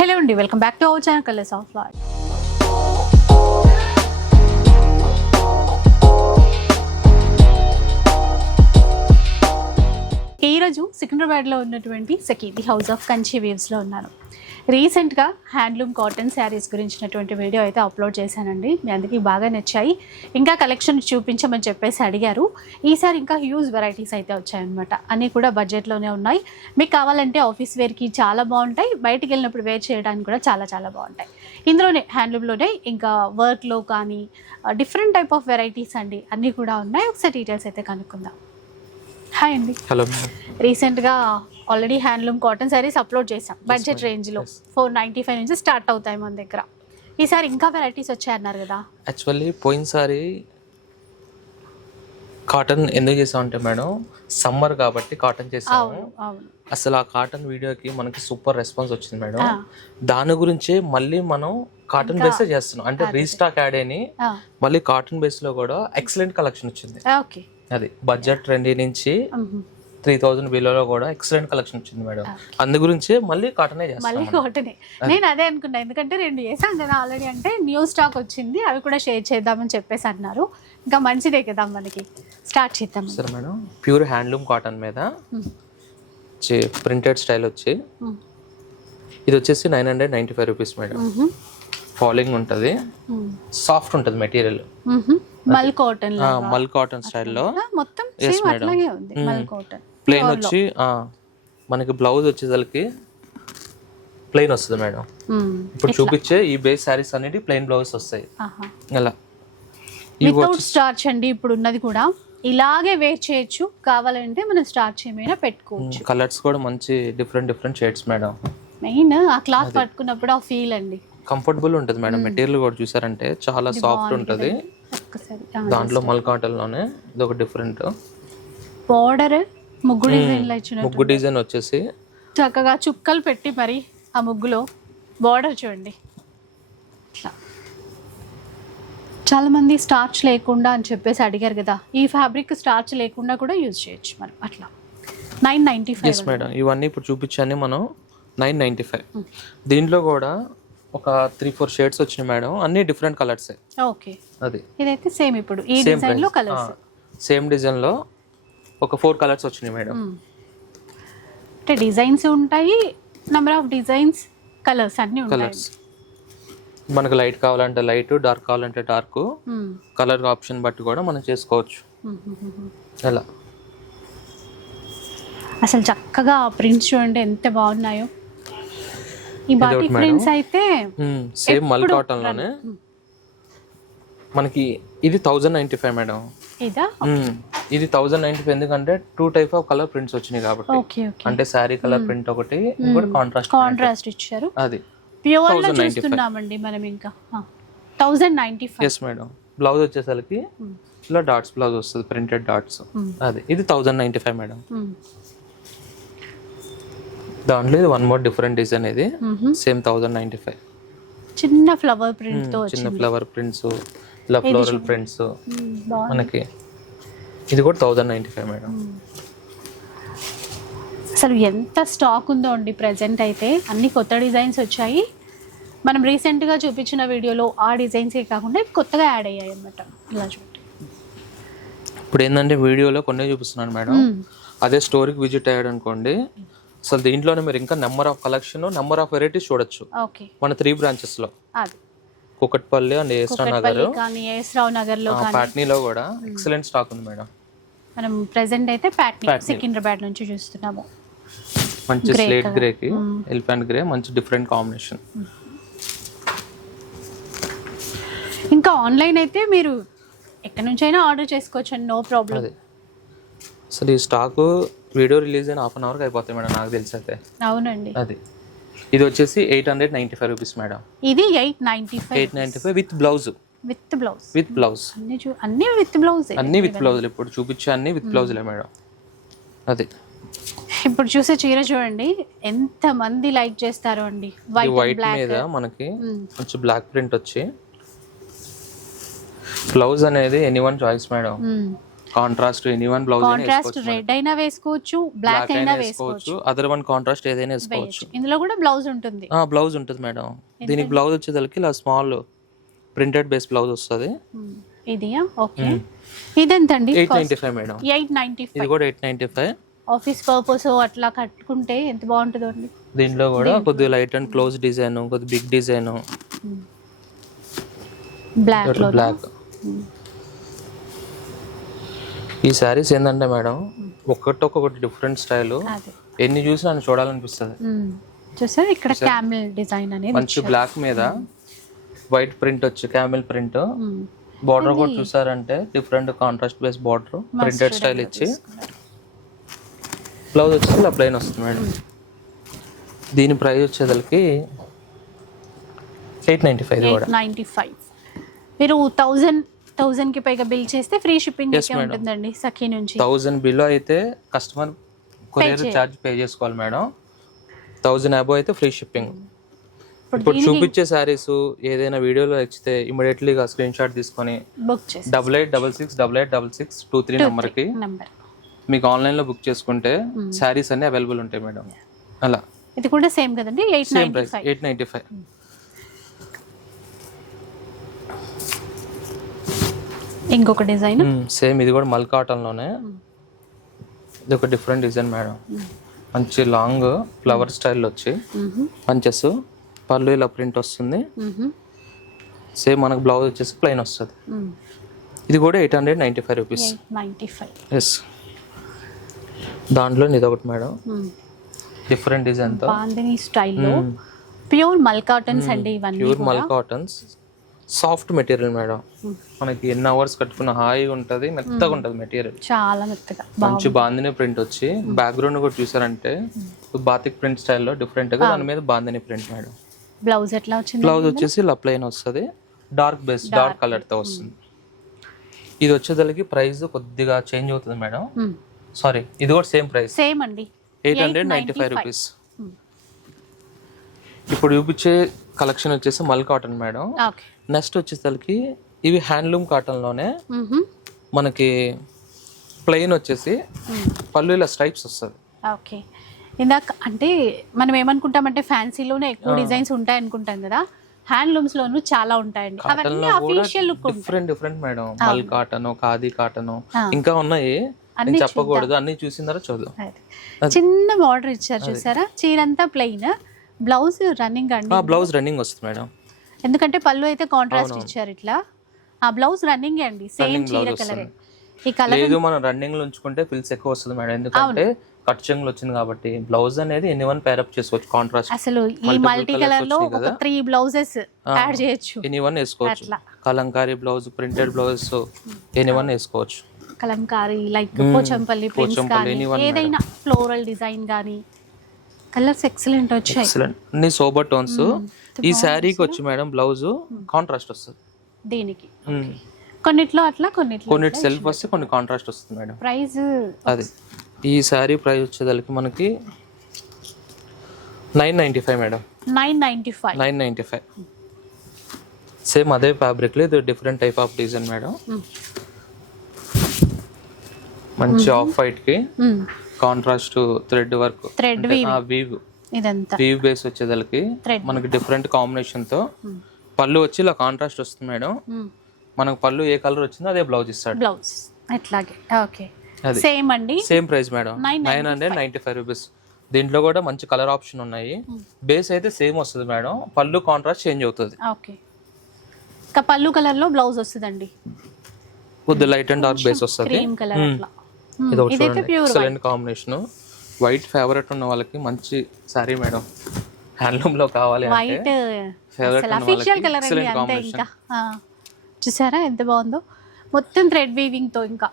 Hello అండి welcome back to our channel Colours of Life. ఈరోజు సికింద్రాబాద్లో ఉన్నటువంటి సకీతి హౌస్ ఆఫ్ కంచి వేవ్స్లో ఉన్నాను. రీసెంట్గా హ్యాండ్లూమ్ కాటన్ శారీస్ గురించినటువంటి వీడియో అయితే అప్లోడ్ చేశానండి. మీ అందరికీ బాగా నచ్చాయి. ఇంకా కలెక్షన్ చూపించమని చెప్పేసి అడిగారు. ఈసారి ఇంకా హ్యూజ్ వెరైటీస్ అయితే వచ్చాయన్నమాట. అన్నీ కూడా బడ్జెట్లోనే ఉన్నాయి. మీకు కావాలంటే ఆఫీస్ వేర్కి చాలా బాగుంటాయి. బయటికి వెళ్ళినప్పుడు వేర్ చేయడానికి కూడా చాలా చాలా బాగుంటాయి. ఇందులోనే హ్యాండ్లూమ్లోనే ఇంకా వర్క్లో కానీ డిఫరెంట్ టైప్ ఆఫ్ వెరైటీస్ అండి. అన్నీ కూడా ఉన్నాయి. ఒకసారి డీటెయిల్స్ అయితే కనుక్కుందాం. హాయ్ అండి. హలో రీసెంట్గా already handloom cotton saris upload చేసాం బడ్జెట్ రేంజ్లో ఫోర్ నైంటీ ఫైవ్ నుంచి స్టార్ట్ అవుతాయి మన దగ్గర. ఈసారి ఇంకా వెరైటీస్ వచ్చాయన్నారు కదా? యాక్చువల్లీ పోయినసారి కాటన్ ఎందుకు చేసామంటే మేడం సమ్మర్ కాబట్టి కాటన్ చేసాము. అసలు ఆ కాటన్ వీడియోకి మనకి సూపర్ రెస్పాన్స్ వచ్చింది మేడం. దాని గురించి మళ్ళీ మనం కాటన్ బేస్ చేస్తున్నాం. అంటే రీస్టాక్ యాడ్ అని మళ్ళీ కాటన్ బేస్లో కూడా ఎక్సలెంట్ కలెక్షన్ వచ్చింది. ఓకే. అది బడ్జెట్ ట్రెండీ నుంచి. త్రీ థౌజండ్ బిలోలో కూడా ఎక్సలెంట్ కలెక్షన్ వచ్చింది మేడం. అందు గురించి మళ్ళీ కాటనే మళ్ళీ చేస్తాం కాటనే. నేను అదే అనుకున్నా ఎందుకంటే రెండు చేసాను నేను ఆల్రెడీ అంటే న్యూ స్టాక్ వచ్చింది అవి కూడా షేర్ చేద్దామని చెప్పేసి అన్నారు. ఇంకా మంచిదే కదా మనకి. స్టార్ట్ చేద్దాం. సరే మేడం ప్యూర్ హ్యాండ్లూమ్ కాటన్ మీద. ప్రింటెడ్ స్టైల్ వచ్చి. ఇది వచ్చేసి nine hundred ninety five rupees madam. Falling ఉంటుంది. సాఫ్ట్ ఉంటుంది material. Mul cotton mul cotton స్టైల్లో మొత్తం సేమ్ అట్లాగే ఉంది మల్ కాటన్ ప్లెయిన్ వచ్చి మనకి బ్లౌజ్ వచ్చేసరికి ప్లెయిన్ వస్తుంది మేడం. ఇప్పుడు చూపించే ఈ బేస్ శారీస్ అనేది ప్లెయిన్ బ్లౌజ్ వస్తాయి. అలా. వితౌట్ స్టార్చ్ అండి ఇప్పుడు ఉన్నది కూడా. ఇలాగే వేర్ చేయొచ్చు. కావాలంటే మనం స్టార్చ్ ఏమైనా పెట్టుకోవచ్చు. కలర్స్ కూడా మంచి different different shades madam. Main ఆ క్లాత్ పట్టుకున్నప్పుడు ఆ ఫీల్ అండి. కంఫర్టబుల్ ఉంటుంది మేడం. మెటీరియల్ కూడా చూసారంటే చాలా సాఫ్ట్ ఉంటుంది. ఒక్కసారి దాంట్లో మల్ కాటన్లోనే ఇది ఒక డిఫరెంట్ బార్డర్ ముగ్గు డిజైన్లో ఇచ్చినట్టు ముగ్గు డిజైన్ వచ్చేసి చక్కగా చుక్కలు పెట్టి మరి ఆ ముగ్గులో బార్డర్ చూడండి. ఇట్లా. చాలా మంది స్టార్చ్ లేకుండా అని చెప్పేసి అడిగారు కదా. ఈ ఫ్యాబ్రిక్ స్టార్చ్ లేకుండా కూడా యూజ్ చేయొచ్చు మనం అట్లా. Nine ninety five yes madam ఇవన్నీ ఇప్పుడు చూపించాన్ని మనం. Nine ninety five. దీంట్లో కూడా ఒక త్రీ ఫోర్ షేడ్స్ వచ్చినాయి మేడం అన్ని డిఫరెంట్ కలర్స్ ఓకే. అది. ఇదైతే సేమ్ ఇప్పుడు. ఈ డిజైన్లో కలర్స్ సేమ్ డిజైన్లో ఒక ఫోర్ కలర్స్ వచ్చినాయి మేడం. అంటే డిజైన్స్ ఉంటాయి నెంబర్ ఆఫ్ డిజైన్స్ కలర్స్ అన్ని ఉంటాయి. కలర్స్ మనకు లైట్ కావాలంటే లైట్ డార్క్ కావాలంటే డార్క్. కలర్ ఆప్షన్ బట్టి కూడా మనం చేసుకోవచ్చు. ఎలా అసలు చక్కగా ప్రింట్స్ చూడండి ఎంత బాగున్నాయో. ఈ మేడం. ప్రింట్స్ అయితే సేమ్ మల్ కాటన్లోనే. మనకి ఇది థౌజండ్ నైన్టీ ఫైవ్ మేడం. ఇదా? థౌజండ్ నైన్టీ ఫైవ్ ఎందుకంటే two type of colour prints వచ్చినాయి కాబట్టి. అంటే శారీ కలర్ ప్రింట్ ఒకటి ఇంకోటి కాంట్రాస్ట్ కాంట్రాస్ట్ ఇచ్చారు. అది. ప్యూర్లో చూస్తున్నామండి మనం ఇంకా. Thousand ninety five. Yes madam blouse వచ్చేసరికి ఇలా డాట్స్ బ్లౌజ్ వస్తుంది ప్రింటెడ్ డాట్స్. అది. ఇది థౌజండ్ నైన్టీ ఫైవ్ మేడం దాంట్లో ఇది వన్ మోర్ డిఫరెంట్ డిజైన్ ఇది. Same thousand ninety five. చిన్న ఫ్లవర్ ప్రింట్ చిన్న ఫ్లవర్ ప్రింట్స్ ఇలా ఫ్లోరల్ ప్రింట్స్ మనకి. ఇది కూడా థౌజండ్ నైన్టీ ఫైవ్ మేడం అసలు ఎంత స్టాక్ ఉందో అండి ప్రజెంట్ అయితే. అన్ని కొత్త డిజైన్స్ వచ్చాయి. మనం రీసెంట్గా చూపించిన వీడియోలో ఆ డిజైన్సే కాకుండా కొత్తగా యాడ్ అయ్యాయి అన్నమాట. ఇలా చూడండి. ఇప్పుడు ఏంటంటే వీడియోలో కొన్ని చూపిస్తున్నాను మేడం. అదే స్టోరీకి విజిట్ అయ్యాడు అనుకోండి. అసలు దీంట్లోనే మీరు ఇంకా number of collection number of varieties చూడొచ్చు. ఓకే. మన త్రీ బ్రాంచెస్లో. అది. కుకట్పల్లి అండ్ ఏస్రా నగర్. కానీ కానీ. పాట్నీలో కూడా. ఎక్సలెంట్ స్టాక్ ఉంది మేడం. మనం ప్రెసెంట్ అయితే ప్యాట్నీ సికింద్రాబాద్ నుంచి చూస్తున్నాము. మంచి స్లేట్ గ్రే కి ఎలిఫెంట్ గ్రే మంచి డిఫరెంట్ కాంబినేషన్ ఇంకా ఆన్లైన్ అయితే మీరు ఎక్కడి నుంచైనా ఆర్డర్ చేసుకోవచ్చు నో ప్రాబ్లం అసలు ఈ స్టాక్ వీడియో రిలీజ్ అయిన హాఫ్ అన్ అవర్కి అయిపోతాయి మేడం నాకు తెలిసి అయితే. అవునండి. అది. ఇది వచ్చేసి eight hundred ninety five rupees madam. ఇది eight ninety five eight ninety five with blouse. With blouse. With blouse. అన్ని విత్ బ్లౌజ్. అన్ని విత్ బ్లౌజులు. ఇప్పుడు చూపించే అన్ని విత్ బ్లౌజులే మేడం. అది. ఇప్పుడు చూసే చీర చూడండి. ఎంత మంది లైక్ చేస్తారో అండి. వైట్ మీద మనకి కొంచెం బ్లాక్ ప్రింట్ వచ్చి. బ్లౌజ్ అనేది any one choice madam contrast any one blouse contrast red అయినా వేసుకోవచ్చు బ్లాక్ అయినా వేసుకోవచ్చు అదర్ వన్ కాంట్రాస్ట్ ఏదైనా వేసుకోవచ్చు. ఇందులో కూడా బ్లౌజ్ ఉంటుంది. బ్లౌజ్ ఉంటుంది మేడం. దీనికి బ్లౌజ్ వచ్చేసరికి ఇలా స్మాల్ ప్రింటెడ్ బేస్ బ్లౌజ్ వస్తుంది. ఇది okay. ఇదెంతండి? Eight ninety five madam. Eight ninety ఇది కూడా eight ninety five. Office purpose అట్లా కట్టుకుంటే ఎంత బాగుంటుందో అండి. దీంట్లో కూడా కొద్దిగా లైట్ అండ్ క్లోజ్ డిజైన్ కొద్దిగా బిగ్ డిజైన్ బ్లాక్ బ్లాక్ ఈ శారీస్ ఏంటంటే మేడం ఒక్కటి ఒక్కొక్కటి డిఫరెంట్ స్టైల్ ఎన్ని చూసినా నన్ను చూడాలనిపిస్తుంది. చూసారు? ఇక్కడ క్యామిల్ డిజైన్ అనేది మంచి బ్లాక్ మీద వైట్ ప్రింట్ వచ్చి క్యామిల్ ప్రింట్. బార్డర్ కూడా చూసారంటే different contrast base border printed style ఇచ్చి. బ్లౌజ్ వచ్చి ఇలా ప్లెయిన్ వస్తుంది మేడం. దీని ప్రైస్ వచ్చేసరికి ఎయిట్ నైంటీ ఫైవ్ కూడా. నైంటీ ఫైవ్ మీరు థౌజండ్ థౌజండ్కి పైగా బిల్ చేస్తే ఫ్రీ షిప్పింగ్. ఉంటుందండి సఖీ నుంచి. థౌజండ్ బిలో అయితే కస్టమర్ కొరియర్ ఛార్జ్ పే చేసుకోవాలి మేడం. థౌజండ్ అబో అయితే ఫ్రీ షిప్పింగ్. ఇప్పుడు చూపించే శారీస్ ఏదైనా వీడియోలో నచ్చితే ఇమీడియట్లీగా స్క్రీన్ షాట్ తీసుకొని double eight double six double eight double six two three నెంబర్కి నెంబర్ మీకు ఆన్లైన్లో బుక్ చేసుకుంటే శారీస్ అన్ని అవైలబుల్ ఉంటాయి మేడం. అలా. ఇది కూడా సేమ్ కదండి eight ninety five eight ninety five ఇంకొక డిజైన్. సేమ్ ఇది కూడా మల్ కాటన్లోనే. ఇది ఒక డిఫరెంట్ డిజైన్ మేడం. మంచి లాంగ్ ఫ్లవర్ స్టైల్ వచ్చి. పంచెస్ పళ్ళు ఇలా ప్రింట్ వస్తుంది. సేమ్ మనకు బ్లౌజ్ వచ్చేసి ప్లెయిన్ వస్తుంది. ఇది కూడా eight hundred ninety five rupees. Yes దాంట్లో ఇది ఒకటి మేడం. డిఫరెంట్ బాందిని స్టైల్లో ప్యూర్ మల్ కాటన్స్ అండి ఇవన్నీ pure mul cottons. Soft material madam. మనకి ఎన్ని అవర్స్ కట్టుకున్న హాయిగా ఉంటుంది మెత్తగా ఉంటుంది మెటీరియల్. చాలా మెత్తగా మంచి బాందిని ప్రింట్ వచ్చి బ్యాక్గ్రౌండ్ కూడా చూసారంటే బాతిక్ ప్రింట్ స్టైల్లో డిఫరెంట్గా దాని మీద బాందిని ప్రింట్ మేడం. బ్లౌజ్ ఎట్లా వచ్చింది బ్లౌజ్ వచ్చేసి ఇలా ప్లెయిన్ వస్తుంది డార్క్ బేస్ డార్క్ కలర్తో వస్తుంది. ఇది వచ్చేదానికి ప్రైస్ కొద్దిగా చేంజ్ అవుతుంది మేడం. సారీ ఇది కూడా సేమ్ ప్రైస్ సేమ్ అండి. Eight hundred ninety five rupees ఇప్పుడు చూపించే కలెక్షన్ వచ్చేసి మల్ కాటన్ మేడం నెక్స్ట్ వచ్చేసరికి ఇవి హ్యాండ్లూమ్ కాటన్లోనే మనకి ప్లెయిన్ వచ్చేసి పళ్ళు ఇలా స్ట్రైప్స్ వస్తుంది. ఓకే. ఇందాక అంటే మనం ఏమనుకుంటామంటే ఫ్యాన్సీలోనే ఎక్కువ డిజైన్స్ ఉంటాయి అనుకుంటాం కదా హ్యాండ్లూమ్స్ లోను చాలా ఉంటాయండి. అవన్నీ official look different different madam mul cotton khadi cotton. ఇంకా ఉన్నాయి. అన్నీ నేను చెప్పకూడదు. అన్ని చూసిన తర్వాత చూద్దాం చిన్న బార్డర్ ఇచ్చారు చూసారా? చీరంతా ప్లెయిన్ బ్లౌజ్ రన్నింగ్ అండి. బ్లౌజ్ రన్నింగ్ వస్తుంది మేడం ఎందుకంటే పళ్ళు అయితే కాంట్రాస్ట్ ఇచ్చారు ఇట్లా. ఆ బ్లౌజ్ రన్నింగ్ అండి. సేమ్ చీర కలర్ ఈ కలర్ లేదు మనం రన్నింగ్లో ఉంచుకుంటే ఫిల్స్ ఎక్కువ వస్తుంది మేడం. ఎందుకంటే కట్ చెంగులు వచ్చింది కాబట్టి బ్లౌజ్ అనేది ఎన్ని వన్ పేరప్ చేసుకోవచ్చు కాంట్రాస్ట్ అసలు ఈ మల్టీ కలర్లో ఒక త్రీ బ్లౌజెస్ యాడ్ చేయొచ్చు. ఎనీ వన్ వేసుకోవచ్చు. అట్లా. Kalamkari blouse printed blouse any one వేసుకోవచ్చు. కలంకారీ లైక్ పోచంపల్లి ప్రింట్స్ కానీ ఏదైనా ఫ్లోరల్ డిజైన్ కానీ కలర్స్ ఎక్సలెంట్ వచ్చాయి. ఎక్సలెంట్. అన్ని సోబర్ టోన్స్. ఈ శారీకి వచ్చి మేడం బ్లౌజ్ కాంట్రాస్ట్ వస్తుంది. దీనికి. కొన్నిట్లో అట్లా కొన్నిట్లో కొన్నిటి సెల్ఫ్ వస్తే కొన్ని కాంట్రాస్ట్ వస్తుంది మేడం. ప్రైస్ అది. ఈ శారీ ప్రైస్ వచ్చేదానికి మనకి nine ninety five madam. Nine ninety five. Nine ninety five. Same అదే ఫ్యాబ్రిక్లో ఇది different type of design madam. మంచి off వైట్కి contrast thread work thread weave ఇదంతా. వీవ్ బేస్ వచ్చేదానికి. మనకి డిఫరెంట్ కాంబినేషన్తో పళ్ళు వచ్చి ఇలా కాంట్రాస్ట్ వస్తుంది మేడం. మనకు పళ్ళు ఏ కలర్ వచ్చిందో అదే బ్లౌజ్ ఇస్తాడు. బ్లౌజ్ అట్లాగే. ఓకే అది. సేమ్ అండి. Same price madam. Nine hundred ninety five rupees దీంట్లో కూడా మంచి కలర్ ఆప్షన్ ఉన్నాయి. బేస్ అయితే సేమ్ వస్తుంది మేడం. పళ్ళు కాంట్రాస్ట్ చేంజ్ అవుతుంది. ఓకే ఇంకా పళ్ళు కలర్లో బ్లౌజ్ వస్తుందండి. కొద్ది లైట్ అండ్ డార్క్ బేస్ వస్తుంది. ఇది ఒకటి చూడండి. ఎక్సలెంట్ కాంబినేషన్ వైట్ ఫేవరెట్ ఉన్న వాళ్ళకి మంచి శారీ మేడం హ్యాండ్లూమ్లో కావాలి అంటే వైట్ అఫీషియల్ కలర్ అంతే. ఇంకా. చూసారా ఎంత బాగుందో? మొత్తం థ్రెడ్ వీవింగ్తో ఇంకా.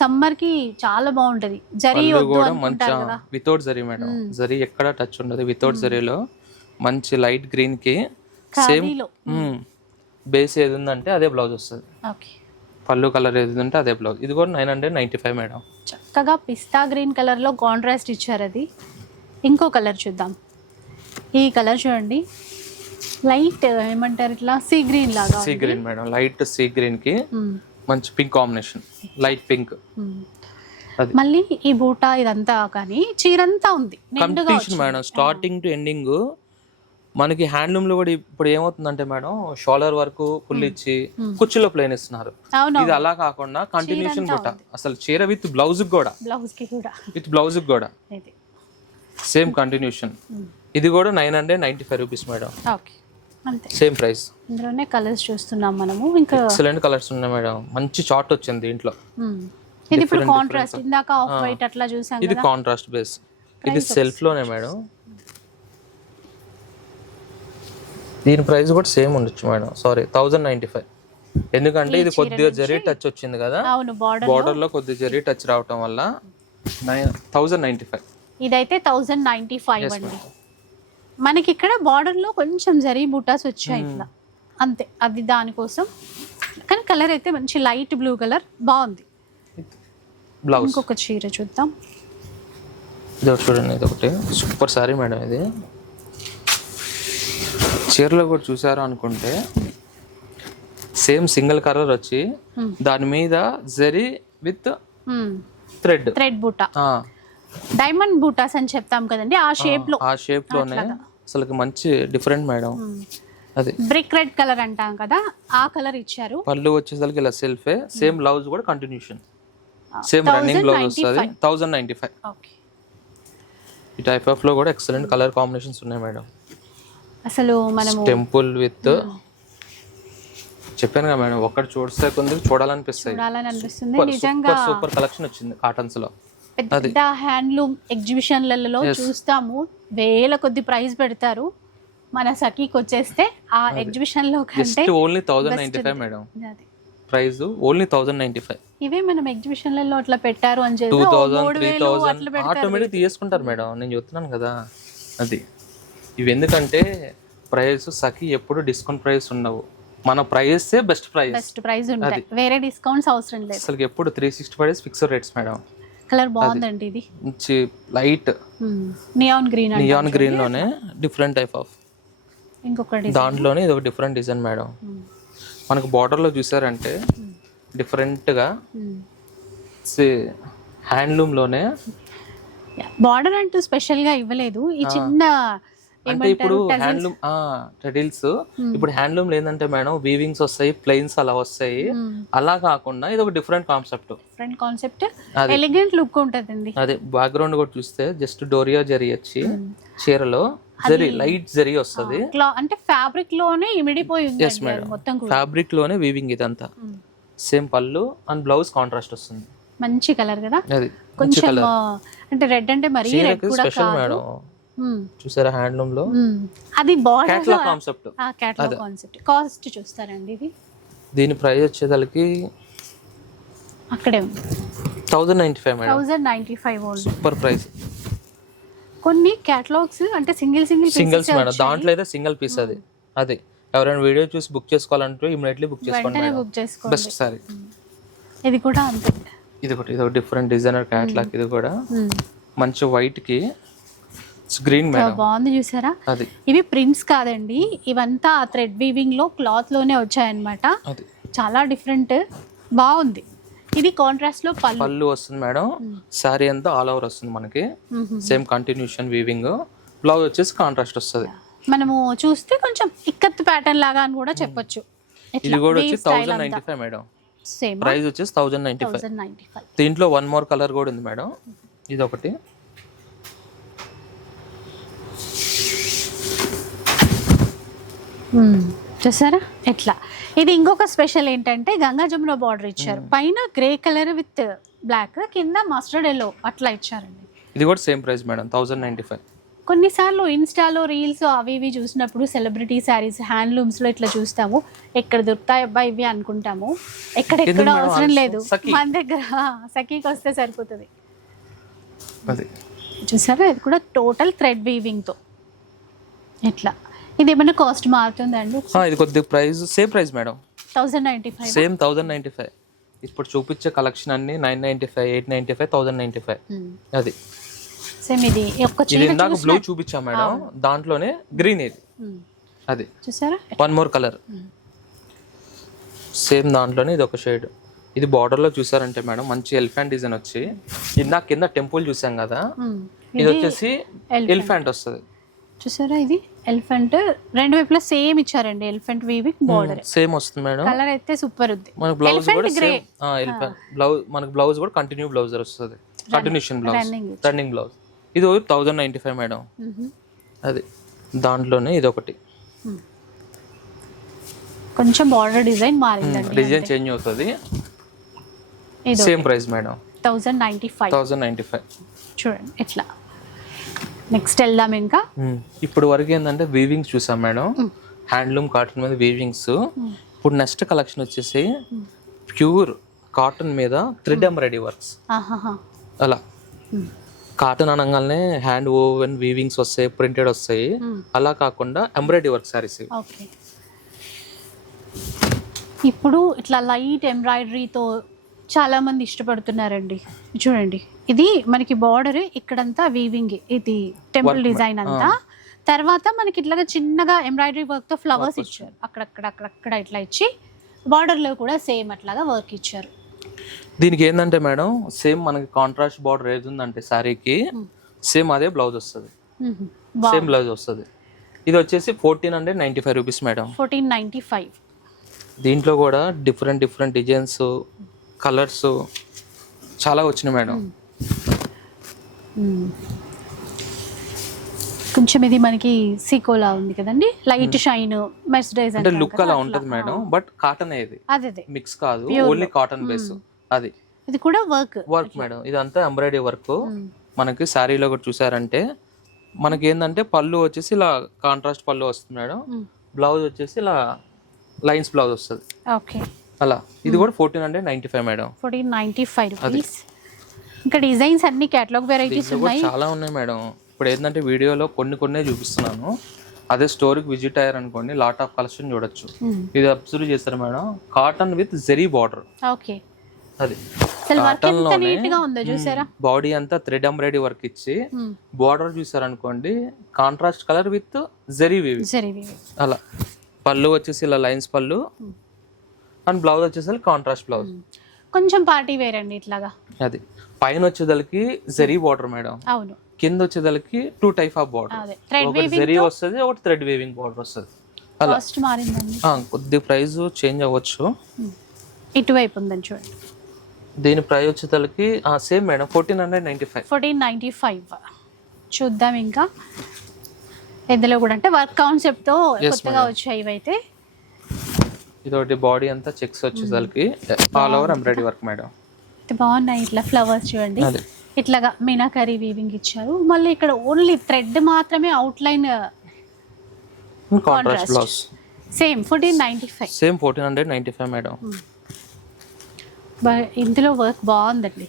సమ్మర్కి చాలా బాగుంటది. జరీ కూడా మంచి వితౌట్ జరీ మేడం జరీ ఎక్కడ టచ్ ఉండదు. వితౌట్ జరీలో మంచి లైట్ గ్రీన్కి సేమ్ బేస్ ఏది ఉందంటే అదే బ్లౌజ్ వస్తుంది. ఓకే పళ్ళు కలర్ ఏది ఉంటే అదే బ్లౌజ్ ఇది కూడా nine hundred ninety five madam చక్కగా పిస్తా గ్రీన్ కలర్లో కాంట్రాస్ట్ ఇచ్చారు అది. ఇంకో కలర్ చూద్దాం. ఈ కలర్ చూడండి. లైట్ ఏమంటారు ఇట్లా? సీ గ్రీన్ లాగా sea green madam light sea గ్రీన్కి మ్మ్. మంచి పింక్ కాంబినేషన్ లైట్ పింక్. మళ్ళీ ఈ బూటా ఇదంతా కానీ చీరంతా ఉంది. Completion madam starting to ending మనకి హ్యాండ్లూమ్లో కూడా ఇప్పుడు ఏమవుతుందంటే మేడం షోల్డర్ వరకు ఫుల్ ఇచ్చి కుర్చీలో ప్లేన్ ఇస్తున్నారు. ఇది అలా కాకుండా కంటిన్యూషన్ కూడా. అసలు చీర విత్ బ్లౌజ్ కూడా. విత్ బ్లౌజ్ కూడా. సేమ్ కంటిన్యూషన్ ఇది. కూడా nine hundred ninety five rupees madam same price ఇందులోనే కలర్స్ చూస్తున్నాం మనము. ఇంకా ఎక్సలెంట్ కలర్స్ ఉన్నాయి మేడం. మంచి చార్ట్ వచ్చింది దీంట్లో. ఇది ఇప్పుడు కాంట్రాస్ట్ ఇందాక ఆఫ్ వైట్ అట్లా చూసాం ఇది కాంట్రాస్ట్ బేస్ ఇది సెల్ఫ్లోనే మేడం. దీని ప్రైస్ కూడా సేమ్ ఉండొచ్చు madam. Sorry thousand ninety five ఎందుకంటే ఇది కొద్దిగా జరీ టచ్ వచ్చింది కదా. బార్డర్లో. కొద్దిగా జరీ టచ్ రావటం వల్ల థౌజండ్ నైన్టీ ఫైవ్ ఇదైతే థౌజండ్ నైన్టీ ఫైవ్ అండి. మనకి ఇక్కడ బార్డర్లో కొంచెం జరీ బూటాస్ వచ్చాయి ఇట్లా. అంతే అది దానికోసం. కానీ కలర్ అయితే మంచి లైట్ బ్లూ కలర్ బాగుంది. ఇంకొక చీర చూద్దాం. చూడండి ఇది ఒకటి సూపర్ సారీ మేడం ఇది. చీరలో కూడా చూసారు అనుకుంటే సేమ్ సింగిల్ కలర్ వచ్చి Hmm. దాని మీద జరీ విత్ థ్రెడ్. థ్రెడ్ బూటా. డైమండ్ బూటాస్ అని చెప్తాం కదండి ఆ షేప్లో ఆ షేప్లోనే అసలు మంచి డిఫరెంట్ మేడం. అది. బ్రిక్ రెడ్ కలర్ అంటాం కదా ఆ కలర్ ఇచ్చారు. పళ్ళు వచ్చేసరికి ఇలా సెల్ఫే సేమ్ బ్లౌజ్ కూడా కంటిన్యూషన్. సేమ్ రన్నింగ్ బ్లౌజ్ వస్తుంది. థౌజండ్ నైన్టీ ఫైవ్ ఈ టైప్ ఆఫ్లో కూడా ఎక్సలెంట్ కలర్ కాంబినేషన్స్ ఉన్నాయి మేడం. అసలు మనము టెంపుల్ విత్ చెప్పాను కదా మేడం ఒక్కటి చూస్తే కొంచెం చూడాలనిపిస్తాయి. చూడాలని అనిపిస్తుంది. నిజంగా సూపర్ కలెక్షన్ వచ్చింది కాటన్స్లో పెద్ద హ్యాండ్లూమ్ ఎగ్జిబిషన్లలో చూస్తాము. వేల కొద్ది ప్రైస్ పెడతారు. మన సఖీకి వచ్చేస్తే ఆ ఎగ్జిబిషన్లో కంటే only thousand ninety five madam. అది. Price only thousand ninety five ఇవే మనం ఎగ్జిబిషన్లలో అట్లా పెట్టారు అని చెప్పి ఓ థౌజండ్ మూడు త్రీ వేలు థౌజండ్ అట్లా పెడతారు. ఆటోమేటిక్ తీసుకుంటారు మేడం. నేను చెప్తున్నాను కదా. అది. ఇవి ఎందుకంటే ప్రైస్ సఖి ఎప్పుడు డిస్కౌంట్ ప్రైస్ ఉండవు. మన price best price best price ఉంటాయి. వేరే డిస్కౌంట్స్ అవసరం లేదు. అసలు ఎప్పుడు three sixty five days fixed rates madam colour బాగుందండి ఇది. మంచి లైట్ నియాన్ గ్రీన్ అండి నియాన్ గ్రీన్లోనే డిఫరెంట్ టైప్ ఆఫ్ ఇంకొకటి దాంట్లోనే ఇది ఒక డిఫరెంట్ డిజైన్ మేడం మనకు border లో చూసారంటే different గా హ్యాండ్లూమ్లోనే బార్డర్ అంటూ స్పెషల్గా ఇవ్వలేదు. ఈ చిన్న అంటే ఇప్పుడు హ్యాండ్లూమ్ టెడిల్స్ ఇప్పుడు హ్యాండ్లూమ్ లేదంటే మేడం వీవింగ్స్ వస్తాయి ప్లెయిన్స్ అలా వస్తాయి. అలా కాకుండా ఇది ఒక different concept different concept elegant look ఉంటుందండి. అదే బ్యాక్గ్రౌండ్ కూడా చూస్తే జస్ట్ డోరియా జరీ వచ్చి చీరలో జరీ లైట్ జరీ వస్తుంది. అంటే ఫ్యాబ్రిక్లోనే ఇమిడిపోయి ఉంది మొత్తం ఫ్యాబ్రిక్లోనే వీవింగ్ ఇదంతా. సేమ్ పళ్ళు అండ్ బ్లౌజ్ కాంట్రాస్ట్ వస్తుంది. మంచి కలర్ కదా. కొంచెం అంటే రెడ్ అంటే మరీ రెడ్ కూడా కాదు. చూసారా హ్యాండ్లూమ్లో. అది బార్డర్ కాన్సెప్ట్ ఆ క్యాట్లాగ్ కాన్సెప్ట్ కాస్ట్ చూస్తారండి ఇది. దీని ప్రైస్ వచ్చేదానికి అక్కడే thousand ninety five madam. Thousand ninety five super price. కొన్ని క్యాటలాగ్స్ అంటే సింగిల్ సింగిల్ సింగిల్స్ మేడం. దాంట్లో అయితే సింగిల్ పీస్ అది. అది. ఎవరైనా వీడియో చూసి బుక్ చేసుకోవాలంటే ఇమీడియట్లీ బుక్ చేసుకోండి బుక్ చేసుకోండి. బెస్ట్ సారీ ఇది కూడా అంతే. ఇది ఒకటి ఇది ఒక డిఫరెంట్ డిజైనర్ క్యాట్లాగ్ ఇది కూడా. మంచి వైట్కి గ్రీన్ బాగుంది చూసారా? ఇవి ప్రింట్స్ కాదండి. ఇవంతా థ్రెడ్ వీవింగ్లో క్లాత్లోనే వచ్చాయన్నమాట. చాలా డిఫరెంట్ బాగుంది. ఇది కాంట్రాస్ట్లో పళ్ళు. వస్తుంది మేడం శారీ అంతా ఆల్ ఓవర్ వస్తుంది మనకి. సేమ్ కంటిన్యూషన్ వీవింగ్ బ్లౌజ్ వచ్చేసి కాంట్రాస్ట్ వస్తుంది. మనము చూస్తే కొంచెం ఇక్కత్ ప్యాటర్న్ లాగా అని కూడా చెప్పొచ్చు. ఇది కూడా వచ్చి thousand ninety five madam same price వచ్చేసి థౌసండ్ నైన్టీ ఫైవ్ దీంట్లో వన్ మోర్ కలర్ కూడా ఉంది మేడం ఇది ఒకటి చూసారా ఎట్లా? ఇది ఇంకొక స్పెషల్ ఏంటంటే గంగా జమున బార్డర్ ఇచ్చారు. పైన గ్రే కలర్ విత్ బ్లాక్ కింద మస్టర్డ్ ఎల్లో అట్లా ఇచ్చారండి. ఇది కూడా same price madam thousand ninety five కొన్నిసార్లు ఇన్స్టాలో రీల్స్ అవి ఇవి చూసినప్పుడు సెలబ్రిటీ శారీస్ హ్యాండ్లూమ్స్లో ఇట్లా చూస్తాము. ఎక్కడ దొరుకుతాయి అబ్బా ఇవి అనుకుంటాము. ఎక్కడెక్కడ ఎందుకు మేడం? అవసరం లేదు. మన దగ్గర సఖీకి వస్తే సరిపోతుంది. చూసారా? ఇది కూడా టోటల్ థ్రెడ్ వీవింగ్తో ఇట్లా ఇది ఏమైనా కాస్ట్ మారుతుందండి ఇది కొద్దిగా price same price madam thousand ninety five same thousand ninety five ఇప్పుడు చూపించే కలెక్షన్ అన్ని nine ninety five eight ninety five thousand ninety five అది. సేమ్ ఇది. ఒక్క ఇది చీర ఇందాక బ్లూ చూపించాం మేడం దాంట్లోనే గ్రీన్ ఇది. ఉమ్. అది. చూసారా? వన్ మోర్ కలర్ సేమ్ దాంట్లోనే ఇది ఒక షేడ్ ఇది border లో చూసారంటే మేడం మంచి ఎలిఫెంట్ డిజైన్ వచ్చి. ఇందాక కింద టెంపుల్ చూసాం కదా. మ్మ్. ఇది వచ్చేసి. ఎలిఫెంట్ వస్తుంది. చూసారా ఇది? ఎలిఫెంట్ రెండు వైపులా సేమ్ ఇచ్చారండి ఎలిఫెంట్ వీవింగ్ బార్డర్ సేమ్ వస్తుంది మేడం. కలర్ అయితే సూపర్ ఉంది. మనకు బ్లౌజ్ కూడా. సేమ్ ఎలిఫెంట్ బ్లౌజ్ మనకు బ్లౌజ్ కూడా కంటిన్యూ బ్లౌజ్ వస్తుంది. కంటిన్యూషన్ బ్లౌజ్ రన్నింగ్ బ్లౌజ్ ఇది thousand ninety five madam. Hmm. అది. దాంట్లోనే ఇది ఒకటి. కొంచెం బార్డర్ డిజైన్ మారిందండి డిజైన్ చేంజ్ అవుతుంది. ఇది same price madam. Thousand ninety five thousand ninety five చూడండి ఇట్లా నెక్స్ట్ వెళ్దాం ఇంకా. ఇప్పుడు వరకు ఏంటంటే వీవింగ్స్ చూసాం మేడం. హ్యాండ్లూమ్ కాటన్ మీద వీవింగ్స్ ఇప్పుడు నెక్స్ట్ కలెక్షన్ వచ్చేసి ప్యూర్ కాటన్ మీద థ్రెడ్ ఎంబ్రాయిడరీ వర్క్స్ అలా. కాటన్ అనగానే హ్యాండ్ ఓవెన్ వీవింగ్స్ వస్తాయి ప్రింటెడ్ వస్తాయి. అలా కాకుండా ఎంబ్రాయిడరీ వర్క్ సారీస్ ఓకే. ఇప్పుడు ఇట్లా లైట్ ఎంబ్రాయిడరీతో చాలా మంది ఇష్టపడుతున్నారండి. చూడండి ఇది మనకి బార్డర్ ఇక్కడంతా వీవింగ్ ఇది టెంపుల్ డిజైన్ అంతా. తర్వాత మనకి ఇట్లాగా చిన్నగా ఎంబ్రాయిడరీ వర్క్తో ఫ్లవర్స్ ఇచ్చారు. అక్కడక్కడ అక్కడక్కడ ఇట్లా ఇచ్చి బార్డర్లో కూడా సేమ్ అట్లాగా వర్క్ ఇచ్చారు. దీనికి ఏంటంటే మేడం సేమ్ మనకి కాంట్రాస్ట్ బార్డర్ ఏది ఉందంటే శారీకి సేమ్ అదే బ్లౌజ్ వస్తుంది. సేమ్ బ్లౌజ్ వస్తుంది. ఇది వచ్చేసి fourteen hundred ninety five rupees madam. Fourteen ninety five దీంట్లో కూడా డిఫరెంట్ డిఫరెంట్ డిజైన్స్ కలర్స్ చాలా వచ్చినాయి మేడం. కొంచెం ఇది మనకి సీకోలా ఉంది కదండి? లైట్ షైన్ మెర్సిడైజ్ అంటే లుక్ అలా ఉంటుంది మేడం బట్ కాటన్ ఇది. అదే అదే. మిక్స్ కాదు ఓన్లీ కాటన్ బేస్ అది. ఇది కూడా వర్క్ వర్క్ మేడం. ఇదంతా ఎంబ్రాయిడరీ వర్క్ మనకి శారీలో కూడా చూసారంటే మనకి ఏంటంటే పళ్ళు వచ్చేసి ఇలా కాంట్రాస్ట్ పళ్ళు వస్తుంది మేడం. బ్లౌజ్ వచ్చేసి ఇలా లైన్స్ బ్లౌజ్ వస్తుంది. ఓకే. అలా. ఇది కూడా fourteen hundred ninety five madam fourteen ninety five rupees ఇంకా డిజైన్స్ అన్ని కేటలాగ్ వెరైటీస్ కూడా చాలా ఉన్నాయి మేడం ఇప్పుడు ఏంటంటే వీడియోలో కొన్ని కొన్నే చూపిస్తున్నాను. అదే స్టోర్కి విజిట్ అయ్యారు అనుకోండి లాట్ ఆఫ్ కలెక్షన్ చూడొచ్చు. ఇది అబ్జర్వ్ చేస్తారు madam cotton with zari border okay అది. బాడీ అంతా థ్రెడ్ ఎంబ్రాయిడరీ వర్క్ ఇచ్చి Hmm. బార్డర్ చూసారనుకోండి కాంట్రాస్ట్ కలర్ విత్ జెరీ వీవి అలా. పళ్ళు వచ్చేసి ఇలా లైన్స్ పళ్ళు. అండ్ బ్లౌజ్ వచ్చేసరికి కాంట్రాస్ట్ బ్లౌజ్. కొంచెం పార్టీ వేర్ అండి ఇట్లాగా. అది. పైన వచ్చేదలకి జెరీ బార్డర్ మేడం. అవును. కింద వచ్చేదలకి టూ టైప్ ఆఫ్ బార్డర్ ఒకటి జెరీ వస్తుంది ఒకటి థ్రెడ్ వేవింగ్ బార్డర్ వస్తుంది. అలా. కొద్ది ప్రైస్ చేంజ్ అవ్వచ్చు. ఇటువైపు ఉందని చూడండి. దీని price వచ్చేదలకి same madam fourteen hundred ninety five fourteen ninety five చూద్దాం ఇంకా. ఇందులో కూడా అంటే వర్క్ కాన్సెప్ట్తో కొత్తగా వచ్చాయి ఇవైతే. ఇది ఒకటి బాడీ అంతా చెక్స్ వచ్చేసరికి all over embroidery work madam బాగున్నాయి ఇట్లా ఫ్లవర్స్ చూడండి. ఇట్లాగా మీనాకరీ వీవింగ్ ఇచ్చారు. మళ్ళీ ఇక్కడ ఓన్లీ థ్రెడ్ మాత్రమే outline contrast blouse same fourteen ninety five same fourteen hundred ninety five madam ఇందులో వర్క్ బాగుందండి.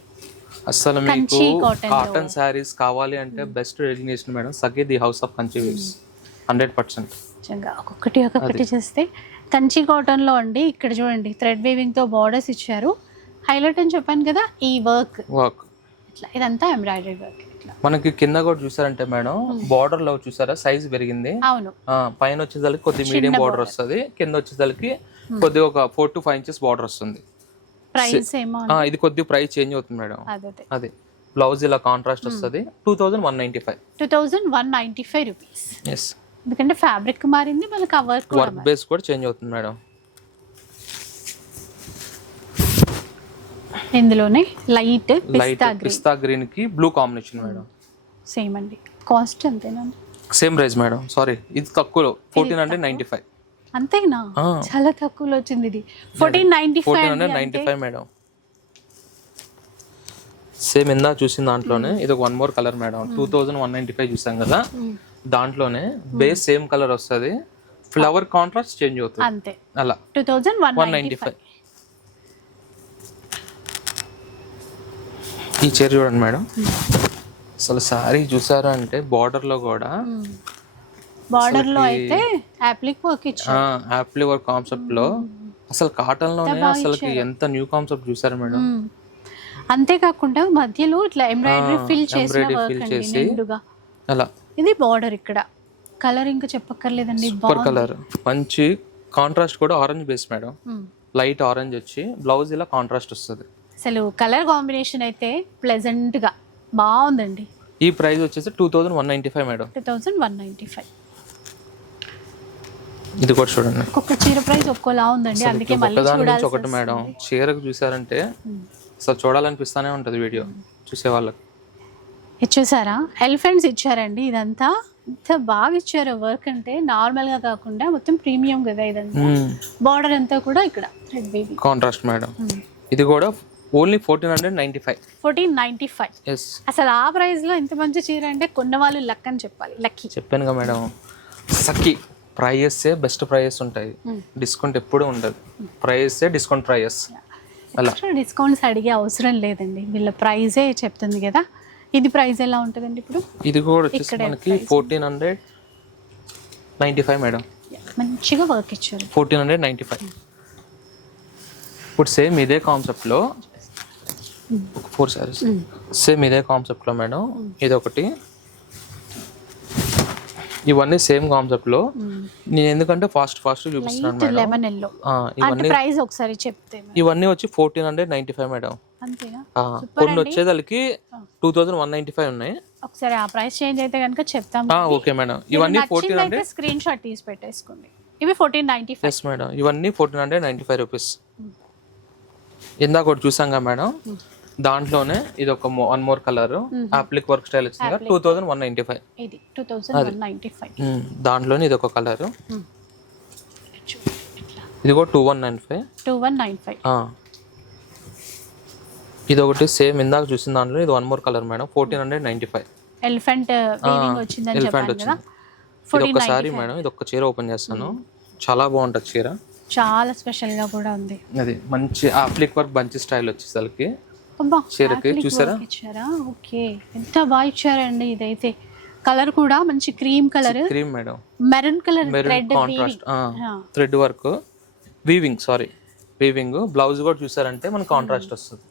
అసలు మీకు. కాటన్ శారీస్ కావాలి అంటే best delineation madam సగే the house of Kanchi weaves hundred percent నిజంగా ఒక్కొక్కటి ఒక్కొక్కటి చేస్తే కంచి కాటన్లో అండి. ఇక్కడ చూడండి థ్రెడ్ వీవింగ్తో బార్డర్స్ ఇచ్చారు. హైలైట్ అని చెప్పాను కదా ఈ వర్క్ వర్క్ ఇట్లా ఇదంతా ఎంబ్రాయిడరీ వర్క్ ఇట్లా. మనకి కింద కూడా చూసారంటే మేడం బార్డర్లో చూసారా? సైజ్ పెరిగింది. అవును. పైన వచ్చేసరికి కొద్ది మీడియం బార్డర్ వస్తుంది. కింద వచ్చేసరికి కొద్దిగా ఒక four to five inches border వస్తుంది. ప్రైస్ ఏమో ఆ, ఇది కొద్ది ప్రైస్ చేంజ్ అవుతుంది మేడం. అదే బ్లౌజ్ ఇలా కాంట్రాస్ట్ వస్తుంది. Two thousand one ninety five two thousand one ninety five rupees yes ఎందుకంటే ఫ్యాబ్రిక్ మారింది మనకి ఆ వర్క్ కూడా వర్క్ బేస్ కూడా చేంజ్ అవుతుంది మేడం. ఇందులోనే లైట్ లైట్ పిస్తా గ్రీన్కి బ్లూ కాంబినేషన్ మేడం. సేమ్ అండి. కాస్ట్ అంతేనండి సేమ్ ప్రైస్ మేడం. సారీ ఇది తక్కువలో. ఫోర్టీన్ హండ్రెడ్ నైంటీ ఫైవ్ అంతేనా. చాలా తక్కువలో వచ్చింది ఇది. Fourteen ninety fourteen hundred ninety five madam. Same ఇందా చూసిన దాంట్లోనే. ఇది ఒక one more colour madam. Two thousand one ninety five చూసాం కదా. దాంట్లోనే బేస్ సేమ్ కలర్ వస్తుంది. ఫ్లవర్ కాంట్రాస్ట్ చేంజ్ అవుతుంది. అంతే. అలా. Two thousand one one ninety five ఈ చీర చూడండి మేడం. అసలు సారీ చూసారా అంటే border లో కూడా బార్డర్లో అయితే అప్లిక్ వర్క్ వర్క్ కాన్సెప్ట్లో. అసలు కాటన్లోనే అసలు ఎంత న్యూ కాన్సెప్ట్ చూసారు మేడం. అంతేకాకుండా మధ్యలో ఇట్లా ఎంబ్రాయిడరీ ఫిల్ చేసి. అలా. ఇది బార్డర్ ఇక్కడ. కలర్ ఇంకా చెప్పక్కర్లేదండి సూపర్ కలర్ మంచి కాంట్రాస్ట్ కూడా orange base madam. Light orange వచ్చి బ్లౌజ్ ఇలా కాంట్రాస్ట్ వస్తుంది. అసలు కలర్ కాంబినేషన్ అయితే ప్లెజెంట్గా బాగుందండి. ఈ ప్రైస్ వచ్చేసి two thousand one ninety five madam two thousand one ninety five ఇది కూడా చూడండి. ఒక్కొక్క చీర ప్రైస్ ఒక్కోలా ఉందండి అందుకే మళ్ళీ చూడాల్సి ఒకటి మేడం చీరకు చూసారంటే అసలు చూడాలనిపిస్తానే ఉంటుంది వీడియో. చూసే వాళ్ళకి ఇది చూసారా? ఎలిఫెంట్స్ ఇచ్చారండి ఇదంతా. ఇంత బాగా ఇచ్చారు వర్క్ అంటే నార్మల్గా కాకుండా మొత్తం ప్రీమియం కదా ఇదంతా. బార్డర్ అంతా కూడా ఇక్కడ రెడ్ బేబీ కాంట్రాస్ట్ మేడం ఇది కూడా only fourteen hundred ninety five fourteen ninety five yes అసలు ఆ ప్రైస్లో ఇంత మంచి చీర అంటే కొన్న వాళ్ళు లక్ అని చెప్పాలి. లక్కీ చెప్పానుగా madam Sakhi prices best prices ఉంటాయి. డిస్కౌంట్ ఎప్పుడు ఉండదు. ప్రైజెస్ డిస్కౌంట్ ప్రైజెస్ అలా డిస్కౌంట్స్ అడిగే అవసరం లేదండి. వీళ్ళ ప్రైజే చెప్తుంది కదా. ఇది ప్రైస్ ఎలా ఉంటుందండి ఇప్పుడు? ఇది కూడా వచ్చేసి మనకి fourteen hundred ninety five madam. మంచిగా వర్క్ ఇచ్చారు. ఫోర్టీన్ హండ్రెడ్ నైంటీ ఫైవ్ ఇప్పుడు సేమ్ ఇదే కాన్సెప్ట్లో ఫోర్ సారీస్ సేమ్ ఇదే కాన్సెప్ట్లో మేడం ఇది ఒకటి ఇవన్నీ సేమ్ కాన్సెప్ట్లో నేను ఎందుకంటే ఫాస్ట్ ఫాస్ట్ చూపిస్తున్నాను మేడం. లెమన్ ఎల్లో ఆ, అంటే ఇవన్నీ ప్రైస్ ఒకసారి చెప్తే. ఇవన్నీ వచ్చి fourteen hundred ninety five madam కొన్ని వచ్చేదానికి two thousand one ninety five ఉన్నాయి. ఒకసారి ఆ ప్రైస్ చేంజ్ అయితే కనుక చెప్తాం ఓకే మేడం. ఇవన్నీ ఫోర్టీన్ అయితే స్క్రీన్ షాట్ తీసి పెట్టేసుకోండి. ఇవి fourteen ninety five yes madam. ఇవన్నీ fourteen hundred ninety five rupees ఇందాక ఒకటి చూసాంగా మేడం. దాంట్లోనే ఇది ఒక one more colour. Applique work style వచ్చింది two thousand one ninety five ఇది two thousand one ninety five దాంట్లోనే ఇది ఒక కలర్ ఇది కూడా two one nine five two one nine five ఇది ఒకటి సేమ్ ఇందాక చూసిన దాంట్లో ఇది one more colour madam. Fourteen hundred ninety five elephant elephant వచ్చింది. ఇది ఒక్కసారి మేడం ఇది ఒక్క చీర ఓపెన్ చేస్తాను. చాలా బాగుంటుంది చీర. చాలా స్పెషల్గా కూడా ఉంది. అది మంచి అప్లిక్ వర్క్ బంచి స్టైల్ వచ్చేసరికి. చీరకి చూసారా? ఇచ్చారా? ఓకే. ఎంత బాగా ఇచ్చారండి ఇదైతే. కలర్ కూడా మంచి cream colour. Cream madam. Maroon colour thread contrast thread work. Weaving sorry. Weaving. Blouse కూడా చూసారంటే మనకి కాంట్రాస్ట్ వస్తుంది.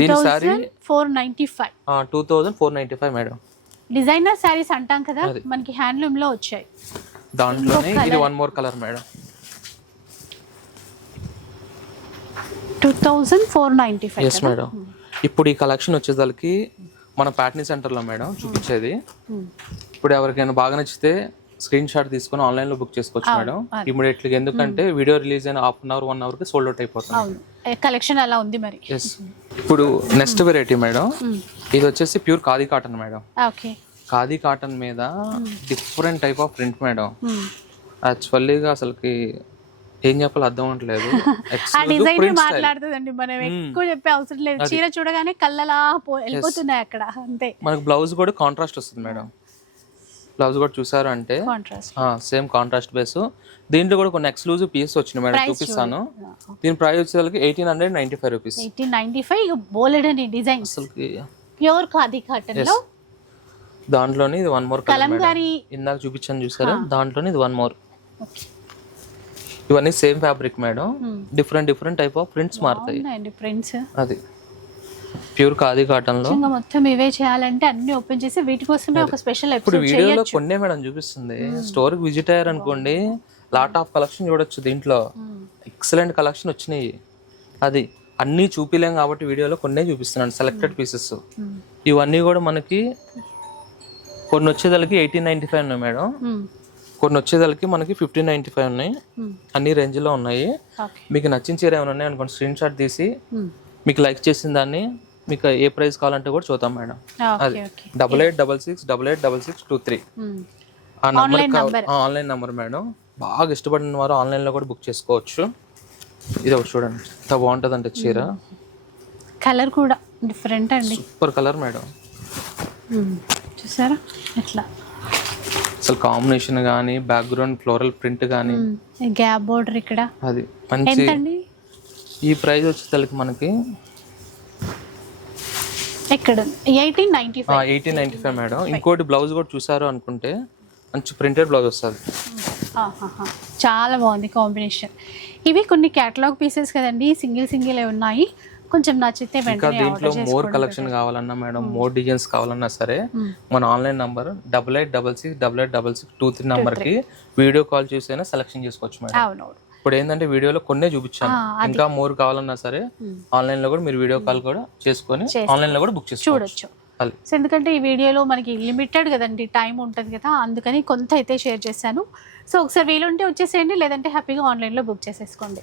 దీని sorry four ninety five. Two thousand four ninety five madam. Designer saris అంటాం కదా మనకి హ్యాండ్లూమ్లో వచ్చాయి. దాంట్లోనే ఇది one more colour madam. Two thousand four five yes madam ఇప్పుడు ఈ కలెక్షన్ వచ్చేసరికి మన ప్యాటర్నీ సెంటర్లో మేడం చూపించేది. ఇప్పుడు ఎవరికైనా బాగా నచ్చితే స్క్రీన్ షాట్ తీసుకొని ఆన్లైన్లో బుక్ చేసుకోవచ్చు మేడం ఇమీడియట్లీ ఎందుకంటే వీడియో రిలీజ్ అయిన హాఫ్ అన్ అవర్ వన్ అవర్కి సోల్డ్ అవుట్ అయిపోతుంది. కలెక్షన్ అలా ఉంది మరి? ఎస్ ఇప్పుడు నెక్స్ట్ వెరైటీ మేడం ఇది వచ్చేసి pure khadi cotton madam okay. Khadi cotton మీద different type of print madam యాక్చువల్లీగా అసలుకి ఏం చెప్పాలో అర్థం అవట్లేదు. ఆ డిజైన్ మాట్లాడుతుందండి మనం ఎక్కువ చెప్పే అవసరం లేదు. చీర చూడగానే కళ్ళలా వెళ్ళిపోతున్నాయి అక్కడ అంతే. మనకు బ్లౌజ్ కూడా కాంట్రాస్ట్ వస్తుంది మేడం. బ్లౌజ్ కూడా చూసారు అంటే సేమ్ కాంట్రాస్ట్ బేస్ దీంట్లో కూడా కొన్ని ఎక్స్క్లూజివ్ పీస్ వచ్చినాయి మేడం చూపిస్తాను. దీని ప్రైస్ వచ్చేసరికి eighteen hundred ninety five rupees eighteen ninety five బోలెడ్ అసలుకి ప్యూర్ ఖాదీ కాటన్లో? దాంట్లోనే ఇది వన్ మోర్ కలంకారీ. ఇందాక చూపించాను చూసారా? దాంట్లోనే ఇది వన్ మోర్ ఇవన్నీ same fabric madam. Different different type of prints మారుతాయి. ప్రింట్స్. అది. ప్యూర్ ఖాదీ కాటన్లో మొత్తం ఇవే చేయాలంటే అన్ని ఓపెన్ చేసి వీటి కోసమే ఒక స్పెషల్ ఇప్పుడు వీడియోలో కొన్నే మేడం చూపిస్తుంది. స్టోర్కి విజిట్ అయ్యారు అనుకోండి లాట్ ఆఫ్ కలెక్షన్ చూడొచ్చు దీంట్లో. ఎక్సలెంట్ కలెక్షన్ వచ్చినాయి. అది అన్నీ చూపిలేం కాబట్టి వీడియోలో కొన్నే చూపిస్తున్నాను సెలెక్టెడ్ పీసెస్ ఇవన్నీ కూడా మనకి కొన్ని వచ్చేదానికి ఎయిటీన్ నైన్టీ ఫైవ్ ఉన్నాయి మేడం. కొన్ని వచ్చేదానికి మనకి ఫిఫ్టీన్ నైన్టీ ఫైవ్ ఉన్నాయి అన్ని range లో ఉన్నాయి. మీకు నచ్చిన చీర ఏమైనా ఉన్నాయి అనుకోండి స్క్రీన్ షాట్ తీసి మీకు లైక్ చేసిన దాన్ని మీకు ఏ ప్రైస్ కావాలంటే కూడా చూద్దాం madam. Okay okay double eight double six double eight double six two three ఆ నంబర్ ఆన్లైన్ నెంబర్ మేడం. బాగా ఇష్టపడిన వారు ఆన్లైన్లో కూడా బుక్ చేసుకోవచ్చు. ఇది ఒకటి చూడండి. ఎంత బాగుంటుంది అంటే చీర కలర్ కూడా డిఫరెంట్ అండి. Super colour madam. చూసారా? ఎట్లా? అసలు కాంబినేషన్ కానీ బ్యాక్గ్రౌండ్ ఫ్లోరల్ ప్రింట్ కానీ గ్యాప్ బోర్డర్ ఇక్కడ. అది మంచి ఈ ప్రైస్ వచ్చేసరికి మనకి ఎక్కడ? Eighteen ninety five eighteen ninety five madam. ఇంకోటి బ్లౌజ్ కూడా చూసారు అనుకుంటే మంచి ప్రింటెడ్ బ్లౌజ్ వస్తుంది. చాలా బాగుంది కాంబినేషన్ ఇవి కొన్ని క్యాటలాగ్ పీసెస్ కదండి సింగిల్ సింగిల్ ఉన్నాయి. కొంచెం నచ్చితే ఇంకా దీంట్లో మోర్ కలెక్షన్ కావాలన్నా మేడం మోర్ డిజైన్స్ కావాలన్నా సరే మన online number double eight double six double eight double six two three నంబర్కి వీడియో కాల్ చేసైనా సెలెక్షన్ చేసుకోవచ్చు మేడం. అవునవును. ఇప్పుడు ఏంటంటే వీడియోలో కొన్నే చూపించాను. ఇంకా మోర్ కావాలన్నా సరే ఆన్లైన్లో కూడా మీరు వీడియో కాల్ కూడా చేసుకొని చేసుకో- ఆన్లైన్లో కూడా బుక్ చేసుకోవచ్చు. సో ఎందుకంటే ఈ వీడియోలో మనకి లిమిటెడ్ కదండి టైం ఉంటుంది కదా అందుకని కొంత అయితే షేర్ చేశాను. సో ఒకసారి వీలుంటే వచ్చేసేయండి లేదంటే హ్యాపీగా ఆన్లైన్లో బుక్ చేసేసుకోండి.